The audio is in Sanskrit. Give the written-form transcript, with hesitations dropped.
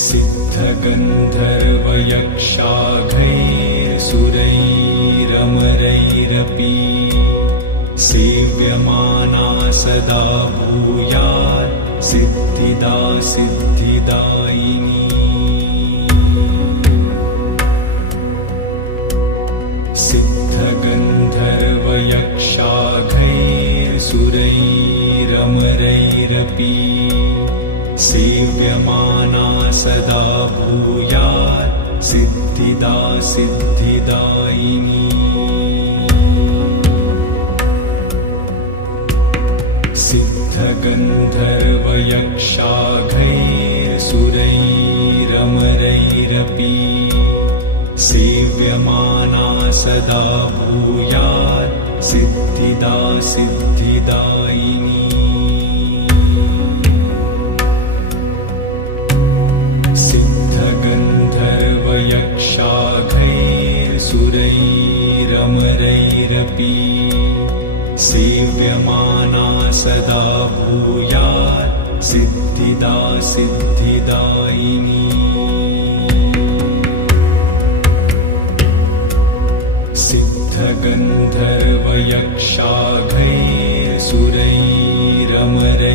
सिद्धगन्धर्वयक्षाघैरसुरैरमरैरपि सेव्यमाना सदा भूयात् सिद्धिदा सिद्धिदायिनी। सिद्धगन्धर्वयक्षाघैरसुरैरमरैरपि सेव्यमाना सदा भूयात् सिद्धिदा सिद्धिदायिनी। सिद्धगन्धर्वयक्षाघैरसुरैरमरैरपि सेव्यमाना सदा भूयात् सिद्धिदा सिद्धिदायिनी। सिद्धगन्धर्वयक्षाघैरसुरैरमरैरपि सेव्यमाना सदा भूयात् सिद्धिदा सिद्धिदायिनी। सिद्धगन्धर्वयक्षाघैरसुरैरमरैरपि